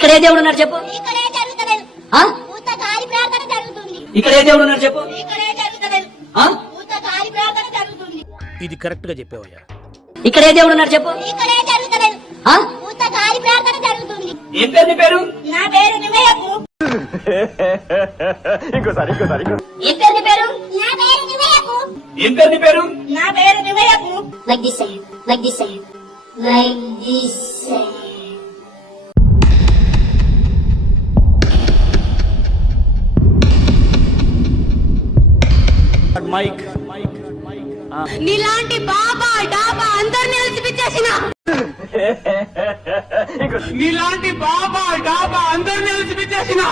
ఇక్కడ ఏ దేవుడు ఉన్నారు చెప్పు. ఇక్కడే జరుగుతలేదు. పూత గాలి ప్రార్థన జరుగుతుంది. ఇక్కడ ఏ దేవుడు ఉన్నారు చెప్పు. ఇక్కడే జరుగుతలేదు. పూత గాలి ప్రార్థన జరుగుతుంది. ఇది కరెక్ట్ గా చెప్పావయ్యా. ఇక్కడ ఏ దేవుడు ఉన్నారు చెప్పు. ఇక్కడే జరుగుతలేదు. పూత గాలి ప్రార్థన జరుగుతుంది. ఏం పేరు నీ పేరు? నా పేరు నిమయకు. ఇంకోసారి ఏం పేరు నీ పేరు? నా పేరు నిమయకు. ఏం పేరు నీ పేరు? నా పేరు నిమయకు. Like this side, like this side, like this side. Mike నీలాంటి బాబా డాబా అందరిని నిలిచిపించేసిన నీలాంటి బాబా డాబా అందరిని నిలిచిపించేసిన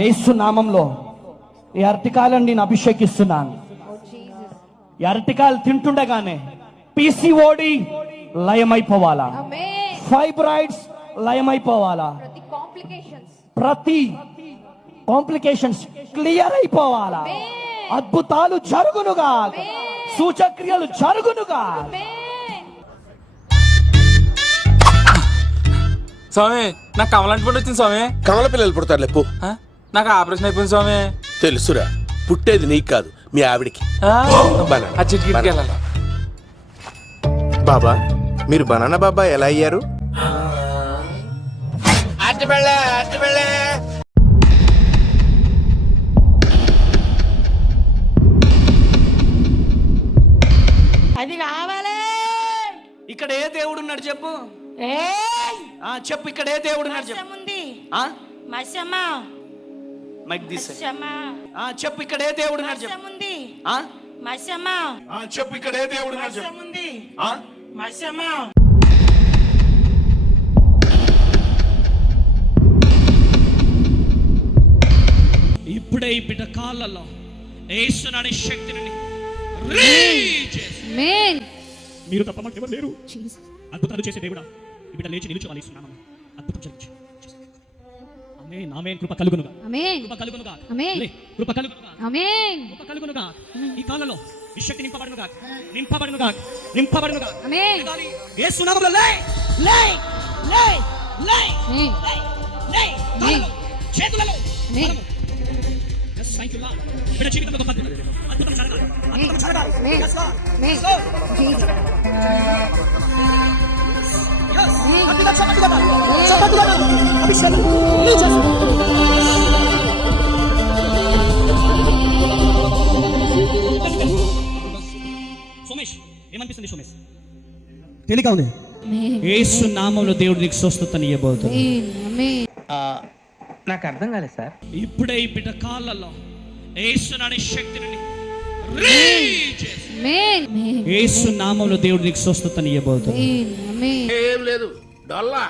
యేసు నామంలో ఈ అరటికాయలను నేను అభిషేకిస్తున్నాను. ఈ అరటికాయలు తింటుండగానే పిసిఓడి లయమైపోవాలా, ఫైబ్రాయిడ్స్ లయమైపోవాలా, ప్రతి కాంప్లికేషన్స్ క్లియర్ అయిపోవాలా, అద్భుతాలు జరుగునుగా, సూచక్రియలు జరుగునుగా. స్వామి నాకు కమలాంటి పుట్టి వచ్చింది స్వామి. కమల పిల్లలు పుడతారు లేపు. నాకు ఆపరేషన్ అయిపోయింది స్వామి. తెలుసురా, పుట్టేది నీకు కాదు మీ ఆవిడికి. ఆ చిటికి వెళ్ళాలి. బాబా మీరు బనానా బాబా ఎలా అయ్యారు? అది కావాలి. ఇక్కడ ఏ దేవుడు ఉన్నాడు చెప్పు. చెప్పు, ఇక్కడ ఏ దేవుడు ఉన్నాడు చెప్పు. ఉంది మైక్ దిస్ మత్స్యమా. చెప్పు, ఇక్కడ ఏ దేవుడు ఉన్నాడు చెప్పు. ఉంది మత్స్యమా. చెప్పు, ఇక్కడ ఏ దేవుడు ఉన్నాడు చెప్పు. ఉంది మత్స్యమా. ఇప్పుడే ఈ బిడ్డ కాళ్ళలో యేసుననే శక్తిని మీరు తప్ప మాకు ఎవరు లేరు. అద్భుతాలు చేసే దేవుడా, ఈ బిడ్డ లేచి నిలుచోవాలి. అద్భుతం జరిగించు. ఆమేన్ ఆమేన్. కృప కలుగునుగా, కృప కలుగునుగా, కృప కలుగునుగా, కృప కలుగునుగా. ఈ కాళ్ళలో ఈ శక్తి నింపబడునుగా, నింపబడునుగా, నింపబడునుగా. యేసు నామములో లే లే లే లే లే లే చేతులలో బలము. yes thank you lord. బిడ్డ జీవితంలో గొప్ప అద్భుతం జరగాలి, అద్భుతం జరగాలి. yes lord, yes lord. yes అద్భుతం జరగాలి, అద్భుతం అభిషేకం సోమేష్. ఏమనిపిస్తుంది సోమేష్? తేలిక ఉంది. యేసు నామములో దేవుడు నీకు స్వస్థతని ఇవ్వబోతున్నాడు. నాకు అర్థం కాలేదు సార్. ఇప్పుడే ఈ బిడ్డ కాళ్ళలో యేసుననే శక్తిని యేసు నామములో దేవుడు నీకు స్వస్థతని ఇవ్వబోతున్నాడు. ఏం లేదు డొల్లా.